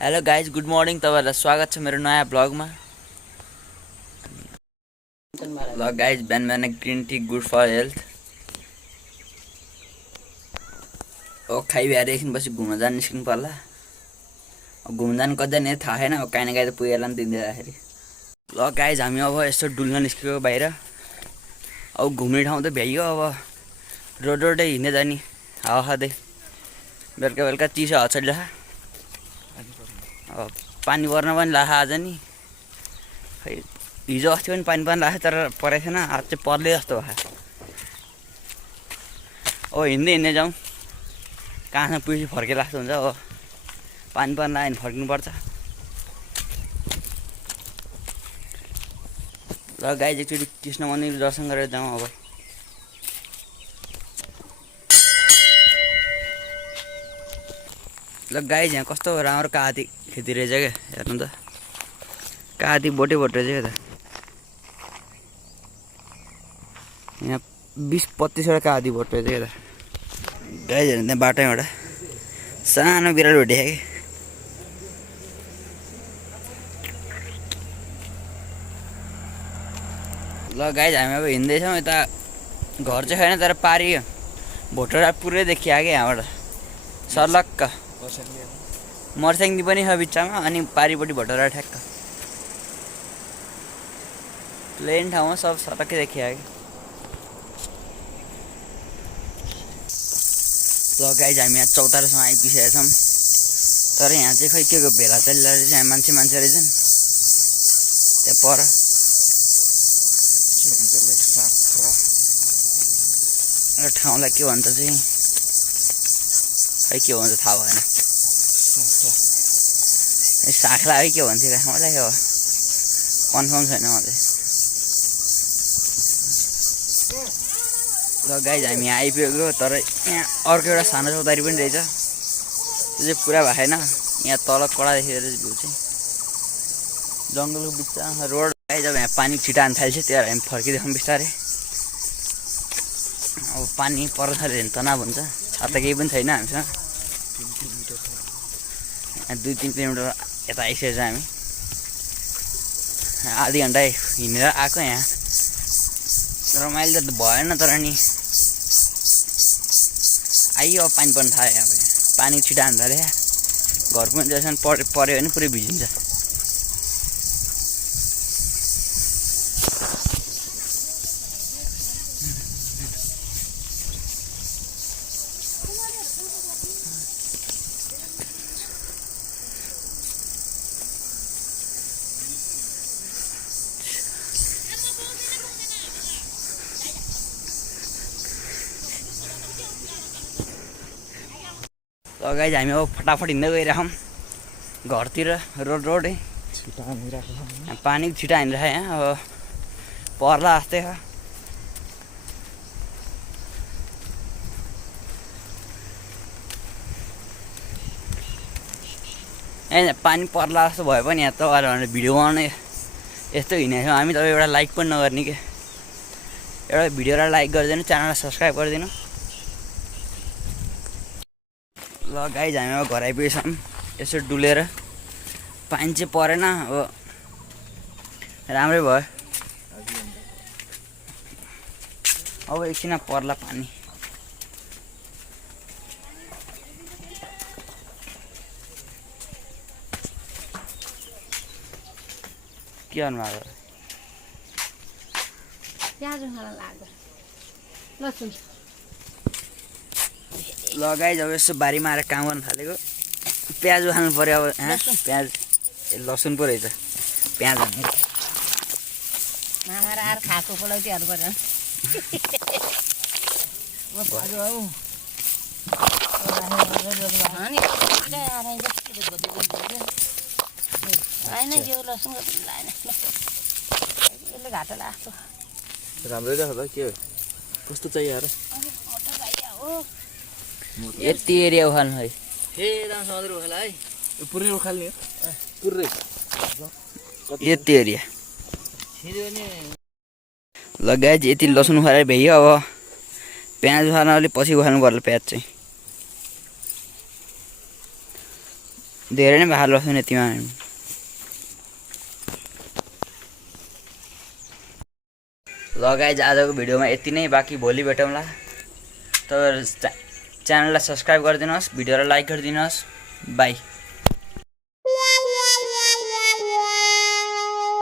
Hello guys good morning तपाईँहरूलाई स्वागत छ मेरो नयाँ ब्लगमा। ल गाइज बिहान बिहान green tea good for health. ओ खाइभ्याएर एकछिनपछि घुम्न जानु निस्किनु पर्ला। घुम्न जानु कतै नै थाहा छैन, अब काहीँ न काहीँ त पुगेला नि दिँदाखेरि। ल गाइज हामी अब यसो डुल्न निस्केको बाहिर। अब घुम्ने ठाउँ त भ्याइयो, अब रोडै हिँड्दै जाने हावा खाँदै। बेलुका बेलुका चिसो हावा चलिरहेको। अब पानी पर्न पनि लाग्यो आज नि। खै हिजो अस्ति पनि पानी पर्न लाग्यो तर परेको थिएन, आज चाहिँ पर्ले जस्तो भयो। अब हिँड्दै हिँड्दै जाउँ, कहाँसम्म पुगेपछि फर्के लाग्छ हुन्छ। अब पानी पर्न लाग्यो भने फर्किनुपर्छ। ल गाइज एकचोटि कृष्ण मन्दिर दर्शन गरेर जाउँ। अब ल गाइज यहाँ कस्तो राम्रो काँती खेती रहेछ क्या, हेर्नु त काँती बोटे रहेछ क्या त। यहाँ 20-25वटा काँती बोट रहेछ क्या त। गाइज हेर्नु त्यहाँ बाटोमा एउटा सानो बिरालो भेटेँ कि। ल गाइज हामी अब हिँड्दैछौँ। यता घर चाहिँ छैन तर पारी भोटरा पुरै देखियो कि यहाँबाट सर्लक्क। मर्स्याङ्दी पनि छ बिचमा, अनि पारिपट्टि भोटरा ठ्याक्क प्लेन ठाउँमा सब सर्लक्कै देखियो कि। ल गाइज हामी यहाँ चौतारासम्म आइपुगेका छौँ, तर यहाँ चाहिँ खै के को भेला चलिरहेको रहेछ। यहाँ मान्छे रहेछन् त्यहाँ पर। ठाउँलाई के भन्छ चाहिँ खै के भन्छ थाहा भएन। साख्ला है के भन्थ्यो मलाई, हो कन्फर्म छैन म चाहिँ। ल गाइज हामी यहाँ आइपुगेको, तर यहाँ अर्को एउटा सानो चौतारी पनि रहेछ, त्यो चाहिँ पुरा भएको छैन। यहाँ तल कडा देखेको रहेछ भ्यू चाहिँ, जङ्गलको बिचमा रोड। गाइज अब यहाँ पानी छिटाउनु थाल्छ, त्यही भएर हामी फर्किँदैछौँ बिस्तारै। अब पानी पर्न थाल्यो भने तनाव हुन्छ, छाता केही पनि छैन हामीसँग। यहाँ 2-3 किलोमिटर यता आइसकेको छ हामी। आधी घन्टा हिँडेर आएको यहाँ। रमाइलो त भएन तर नि आइयो। अब पानी पर्न थाल्यो, अब पानी छिटाउनु थाल्यो। घर पनि जसरी पऱ्यो भने पुरै भिजिन्छ। ल गाइज हामी अब फटाफट हिँड्दै गइरहेछौँ घरतिर। रोड पानी छिटा हानिरहेको यहाँ, अब पर्ला जस्तै छ। ए पानी पर्ला जस्तो भए पनि यहाँ तपाईँहरू भिडियो बनाउने यस्तो हिँडेको छौँ हामी। तपाईँ एउटा लाइक पनि नगर्ने के, एउटा भिडियोलाई लाइक गरिदिनु, च्यानललाई सब्सक्राइब गरिदिनु। ल गाइज हामी अब घर आइपुगेछौँ यसो डुलेर। पानी चाहिँ परेन, अब राम्रै भयो। अब एकछिन पर्ला पानी। के गर्नुभएको ल गाइज अब यसो बारीमा आएर काम गर्न थालेको। प्याज खानु पऱ्यो अब। प्याज लसुन पो रहेछ, प्याज हाल्नु खाएको पलाउटीहरू पर्यो होइन यो लसुन यसले घाटा लाग्छ। राम्रै रहेछ त, के कस्तो चाहियो र? हो यति एरिया उखाल्नु है। हे समुद्र उखाल्ला है, पुरै उखाल्ने पुरै यति एरिया। ल गाइज यति लसुन उखालेर भ्याइयो। अब प्याज उखाल्न अलिक पछि उखाल्नु पर्ला प्याज चाहिँ। धेरै नै भालो लाग्छ यतिमा हामी ल गाइज आजको भिडियोमा यति नै बाँकी भोलि भेटौँला तपाईहरु च्यानललाई सब्स्क्राइब गरिदिनुहोस् भिडियोलाई लाइक गरिदिनुहोस् बाई